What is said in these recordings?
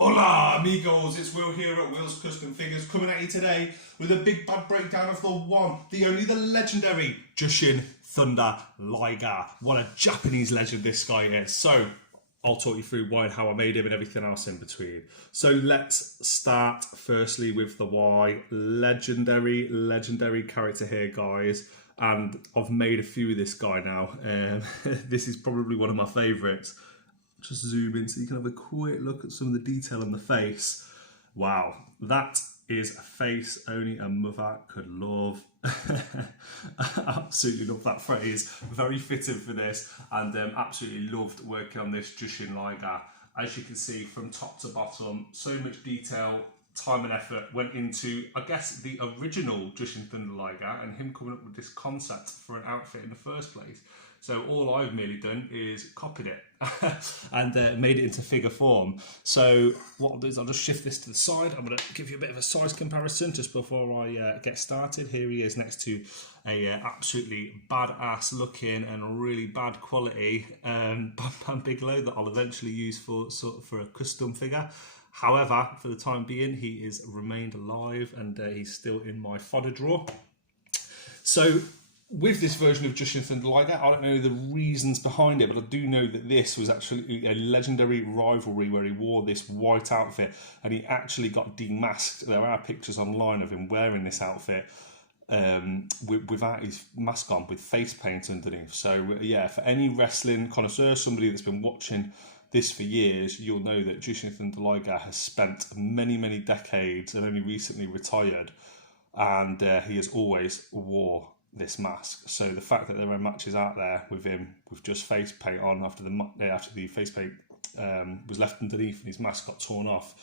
Hola amigos, it's Will here at Will's Custom Figures, coming at you today with a big bad breakdown of the one, the only, the legendary Jushin Thunder Liger. What a Japanese legend this guy is. So I'll talk you through why and how I made him and everything else in between. So let's start firstly with the why. Legendary character here, guys. And I've made a few of this guy now. This is probably one of my favourites. Just zoom in so you can have a quick look at some of the detail on the face. Wow, that is a face only a mother could love. I absolutely love that phrase. Very fitting for this, and absolutely loved working on this Jushin Liger. As you can see from top to bottom, so much detail, time and effort went into, I guess, the original Jushin Thunder Liger and him coming up with this concept for an outfit in the first place. So all I've merely done is copied it and made it into figure form. So what I'll do is I'll just shift this to the side. I'm going to give you a bit of a size comparison just before I get started. Here he is next to a absolutely badass looking and really bad quality Bam Bam Bigelow that I'll eventually use for a custom figure. However, for the time being, he is remained alive and he's still in my fodder drawer. So with this version of Jushin Thunder Liger, I don't know the reasons behind it, but I do know that this was actually a legendary rivalry where he wore this white outfit and he actually got demasked. There are pictures online of him wearing this outfit without his mask on, with face paint underneath. So yeah, for any wrestling connoisseur, somebody that's been watching this for years, you'll know that Jushin Thunder Liger has spent many decades and only recently retired, and he has always wore this mask. So the fact that there are matches out there with him with just face paint on after the face paint was left underneath and his mask got torn off,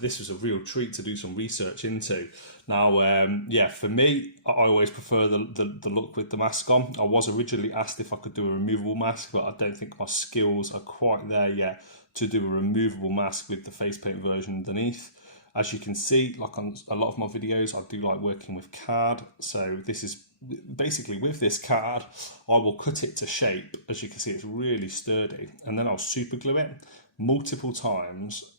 this was a real treat to do some research into. Now, yeah, for me, I always prefer the look with the mask on. I was originally asked if I could do a removable mask, but I don't think my skills are quite there yet to do a removable mask with the face paint version underneath. As you can see, like on a lot of my videos, I do like working with card. So this is basically, with this card, I will cut it to shape. As you can see, it's really sturdy. And then I'll super glue it multiple times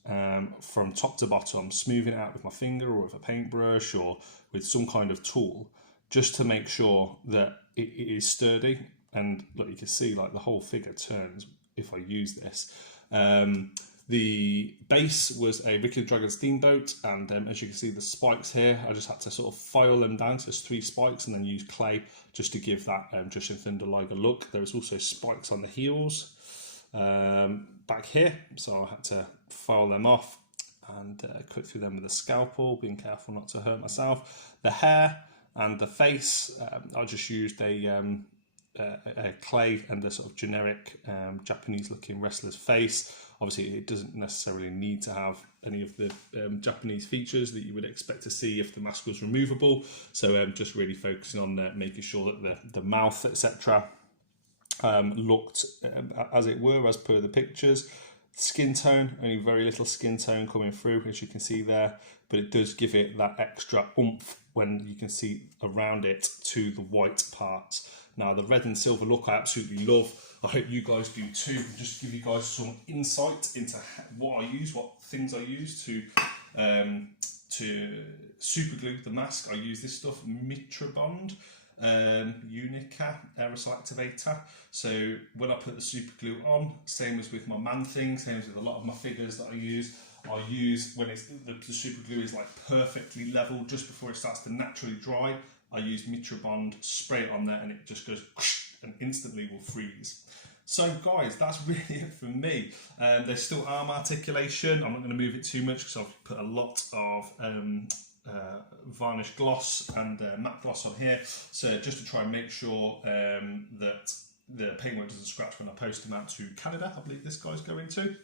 from top to bottom, smoothing it out with my finger or with a paintbrush or with some kind of tool, just to make sure that it is sturdy. And look, you can see like the whole figure turns if I use this. The base was a Ricky the Dragon Steamboat, and as you can see the spikes here, I just had to sort of file them down, so there's 3 spikes, and then use clay just to give that Jushin Thunder Liger look. There was also spikes on the heels back here, so I had to file them off and cut through them with a scalpel, being careful not to hurt myself. The hair and the face, I just used a clay and a sort of generic Japanese looking wrestler's face. Obviously it doesn't necessarily need to have any of the Japanese features that you would expect to see if the mask was removable, so just really focusing on making sure that the mouth, etc., looked as it were, as per the pictures. Skin tone, only very little skin tone coming through, as you can see there, but it does give it that extra oomph when you can see around it to the white parts. Now, the red and silver look I absolutely love. I hope you guys do too. Just give you guys some insight into what things I use to super glue the mask. I use this stuff, Njpw Unica aerosol activator. So when I put the super glue on, same as with my man thing, same as with a lot of my figures that I use when it's the super glue is like perfectly level just before it starts to naturally dry. I use Njpw, spray it on there, and it just goes and instantly will freeze. So guys, that's really it for me. There's still arm articulation. I'm not going to move it too much because I've put a lot of varnish gloss and matte gloss on here. So just to try and make sure that the paintwork doesn't scratch when I post them out to Canada, I believe this guy's going to.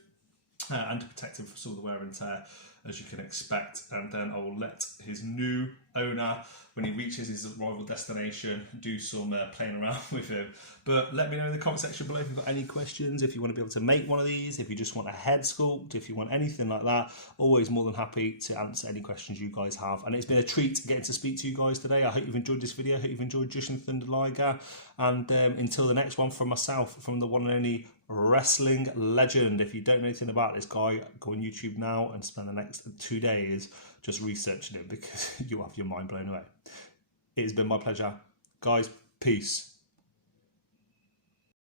And to protect him from some of the wear and tear, as you can expect. And then I will let his new owner, when he reaches his arrival destination, do some playing around with him. But let me know in the comment section below if you've got any questions, if you want to be able to make one of these, if you just want a head sculpt, if you want anything like that. Always more than happy to answer any questions you guys have. And it's been a treat getting to speak to you guys today. I hope you've enjoyed this video. I hope you've enjoyed Jushin Thunder Liger. And until the next one, from myself, from the one and only wrestling legend. If you don't know anything about this guy, go on YouTube now and spend the next 2 days just researching it, because you'll have your mind blown away. It has been my pleasure. Guys, peace.